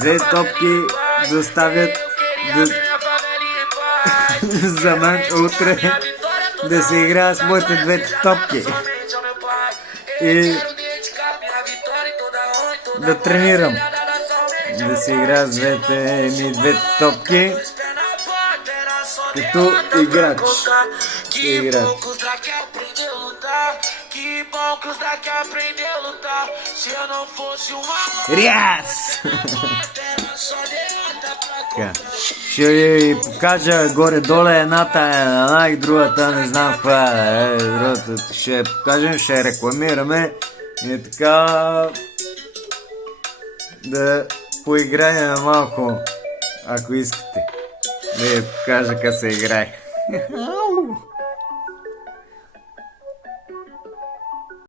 Две топки доставят за мен утре да се играя с моите двете топки и да тренирам, да се играя с двете топки като играч. Ряс! Ще ви покажа горе-долу една и другата, не знам каква е. Другата ще покажем, ще рекламираме и така да поиграем малко, ако искате. Да ви покажа как се играе.